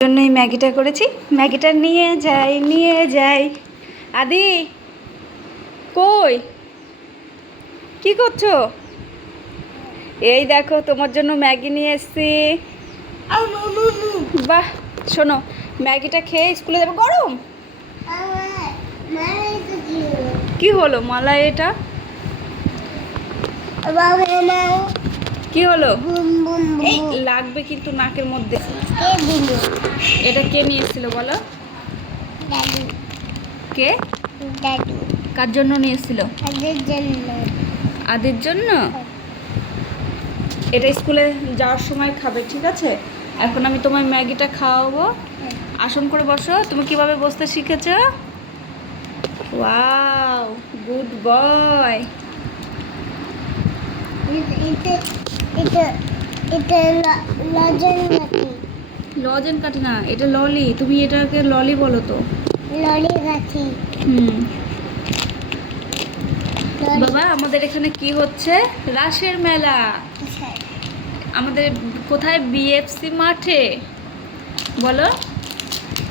জন্যই ম্যাগিটা করেছি। ম্যাগিটা নিয়ে যাই নিয়ে যাই। আদি, কই? কি করছ? এই দেখো, তোমার জন্য ম্যাগি নিয়ে এসছি। বাহ, শোনো, ম্যাগিটা খেয়ে স্কুলে যাব। গরম? কি হলো মালাই এটা? কি হলো? এই লাগবে কিন্তু নাকের মধ্যে। এটা কে নিয়ে এসেছিল বলো কে? কার জন্য নিয়ে এসেছিল আদির জন্য? এটা স্কুলে যাওয়ার সময় খাবে ঠিক আছে? এখন আমি তোমার ম্যাগিটা খাওয়াবো। আসন করে বসো। তুমি কীভাবে বসতে শিখেছ? Wow good boy. লজেন কাটি না এটা ললি। তুমি এটাকে ললি বলো তো। হুম। বাবা আমাদের এখানে কি হচ্ছে? রাসের মেলা। আমাদের কোথায়? বিএফসি মাঠে। বলো।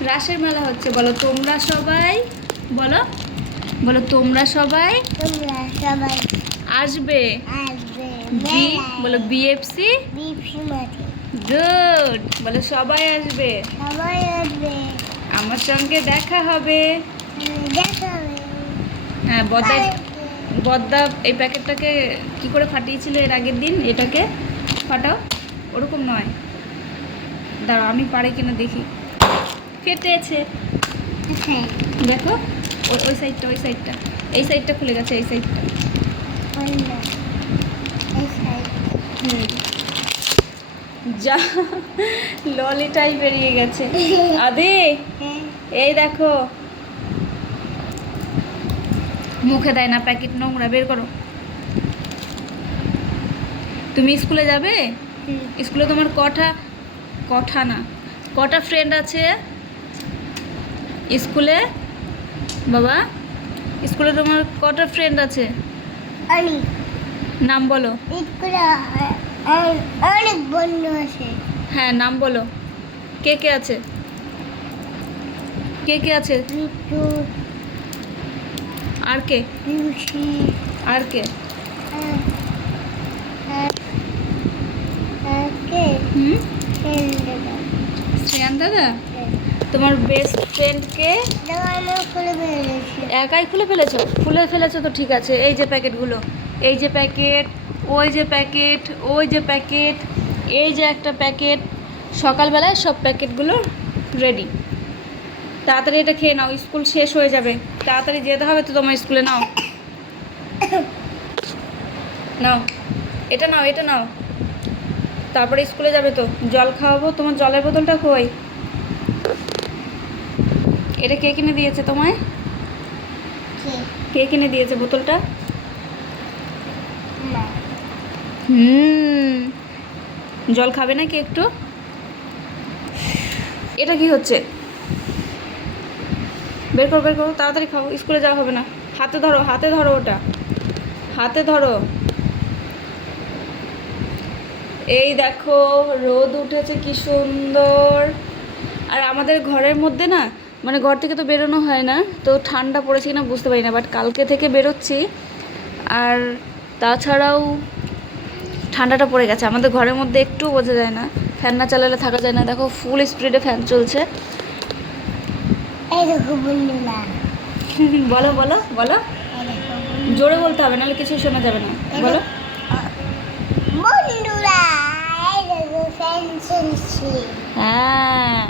রাসের মেলা হচ্ছে। বলো তোমরা সবাই বলো। বলো তোমরা সবাই। তোমরা সবাই। আসবে? বি বলো। বিএফসি গুড বলো সবাই আসবে? সবাই আসবে। আমার সঙ্গে দেখা হবে। হ্যাঁ বদ্দা বদ্দা এই প্যাকেটটাকে কি করে ফাটিয়েছিল এর আগের দিন? এটাকে ফাটাও। ওরকম নয়। দাঁড়াও আমি পারি কিনা দেখি। ফেটেছে। হ্যাঁ দেখো ওই সাইডটা ওই সাইডটা এই সাইডটা খুলে গেছে এই সাইডটা বন্ধ এই সাইড হুম যা ললিটাই বেরিয়ে গেছে। আদি এই দেখো। মুখে দেয় না প্যাকেট নোংরা বের করো। তুমি স্কুলে যাবে? স্কুলে তোমার কটা কটা না কটা ফ্রেন্ড আছে? স্কুলে? বাবা? স্কুলে তোমার কটা ফ্রেন্ড আছে? অনেক নাম বলো। স্কুলে অনেক বন্ধু আছে হ্যাঁ নাম বলো। কে কে আছে? কে কে আছে? আর কে? আর কে? হ্যাঁ হ্যাঁ হ্যাঁ হুম? শ্রেয়ান দাদা। তোমার বেস্ট ফ্রেন্ডকে একাই খুলে ফেলেছো? খুলে ফেলেছো তো ঠিক আছে। এই যে প্যাকেটগুলো, এই যে প্যাকেট, ওই যে প্যাকেট, ওই যে প্যাকেট, এই যে একটা প্যাকেট। সকালবেলায় সব প্যাকেটগুলো রেডি তাড়াতাড়ি এটা খেয়ে নাও, স্কুল শেষ হয়ে যাবে। তাড়াতাড়ি যেতে হবে তো তোমার স্কুলে, নাও। নাও। এটা নাও এটা নাও। তারপরে স্কুলে যাবে তো। জল খাওয়াবো। তোমার জলের বোতলটা কই? এটা কে কিনে দিয়েছে তোমায়? কে? কে কিনে দিয়েছে বোতলটা? হুম। জল খাবে না নাকি একটু? এটা কি হচ্ছে? বের করো বের করো তাড়াতাড়ি খাও স্কুলে যাওয়া হবে না। হাতে ধরো হাতে ধরো ওটা। হাতে ধরো। এই দেখো রোদ উঠেছে কি সুন্দর। আর আমাদের ঘরের মধ্যে না মানে ঘর থেকে তো বেরোনো হয় না তো ঠান্ডা পড়েছে কিনা বুঝতে পারি না বাট কালকে থেকে বেরোচ্ছি। আর তাছাড়াও ঠান্ডাটা পড়ে গেছে আমাদের ঘরের মধ্যে একটু বোঝা যায় না ফ্যান না চালালে থাকা যায় না। দেখো ফুল স্পিডে ফ্যান চলছে। বলো বলো বলো। জোরে বলতে হবে নাহলে কিছু শোনা যাবে না। বলো। বন্ধুরা হ্যাঁ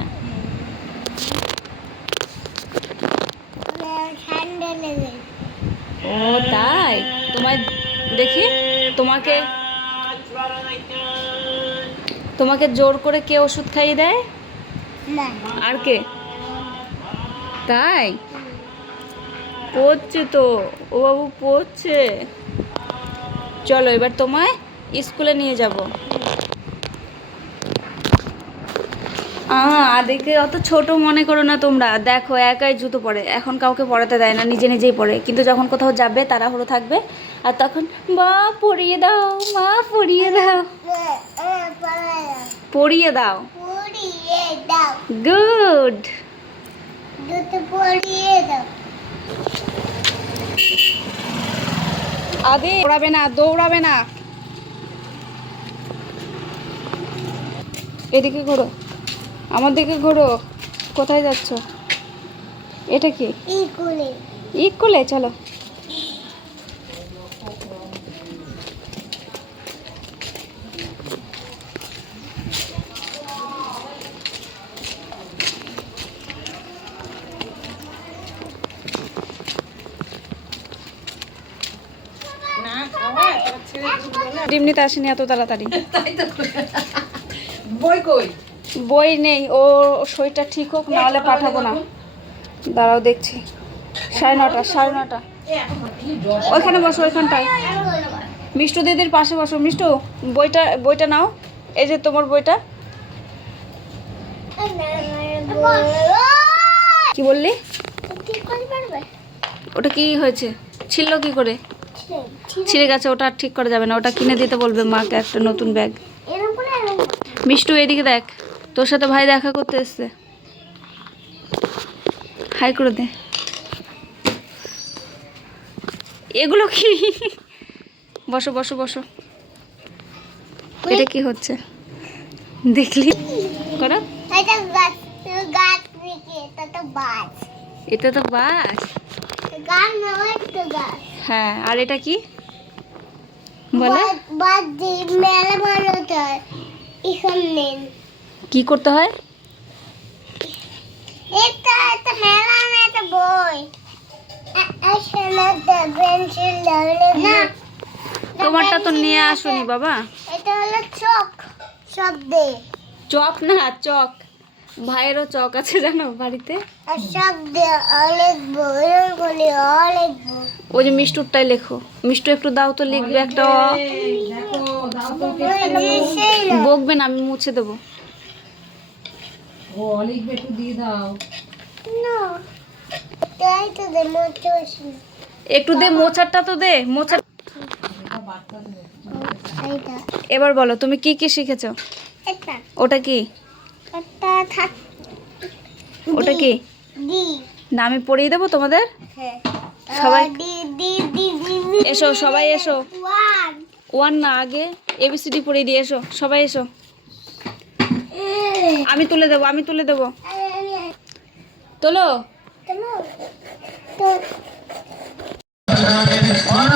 আমার ঠান্ডা লেগে ও তাই? তোমায় দেখি? তোমাকে তোমাকে জোর করে কে ওষুধ খাইয়ে দেয়? আর কে? তাই? পড়ছে তো। ও বাবু পড়ছে। চলো এবার তোমায় স্কুলে নিয়ে যাব। আদিকে অত ছোট মনে করো না তোমরা। দেখো, একাই জুতো পরে। এখন কাউকে পড়াতে দেয় না, নিজে নিজেই পরে। কিন্তু যখন কোথাও যাবে, তাড়াহুড়ো থাকবে। আর তখন, মা পড়িয়ে দাও, মা পড়িয়ে দাও। পড়িয়ে দাও। গুড। পরিয়ে আদি, দৌড়াবে না দৌড়াবে না। এদিকে ঘোরো। আমার দিকে ঘোরো। কোথায় যাচ্ছ? এটা কি? এই কুলে ই কোলে চলো ডিমনিতে আসেনি এত তাড়াতাড়ি। বই কই? বই নেই, ও শরীরটা ঠিক হোক, নাহলে পাঠাবো না। দাঁড়াও দেখছি। সাড়ে নটা সাড়ে নটা। ওইখানে বসো, ওইখানটায়। মিষ্টু দিদির পাশে বসো। মিষ্টু, বইটা বইটা নাও। এই যে তোমার বইটা। কি বললি? ওটা কি হয়েছে? ছিল কি করে? ছিঁড়ে গেছে, ওটা আর ঠিক করা যাবে না। ওটা কিনে দিতে বলবে মাকে একটা নতুন ব্যাগ। মিষ্টু, এদিকে দেখ। তোর সাথে ভাই দেখা করতে এসছে। হাই করে দে। এগুলো কি? বসো বসো বসো। এটা কি হচ্ছে? দেখলি? করো এটা তো বাস হ্যাঁ আর এটা কি? বলে। বাদ দিয়ে মেলা এখানে কি করতে হয়? এটা মেলা না বই। ধরে না। তোমারটা তো নিয়ে আসুনি বাবা। এটা হলো চক শব্দে চক না চক। ভাইয়েরও চক আছে জানো বাড়িতে? ওই যে মিষ্টুরটাই লেখো। মিষ্টু একটু দাও তো লিখবে একটা। অ। দেখো দাও তো সেই না বকবে না আমি মুছে দেবো। লিখবে একটু দিয়ে দাও না তাই তো দে একটু দে মোছারটা তো দে এইটা এবার বলো তুমি কি কি শিখেছো ওটা কি ওটা কি না আমি পড়িয়ে দেবো তোমাদের হ্যাঁ সবাই- এসো সবাই এসো ওয়ান ওয়ান না আগে এবিসিডি পড়িয়ে দিয়ে এসো সবাই এসো আমি তুলে দেবো আমি তুলে দেবো। তোলো। তো Para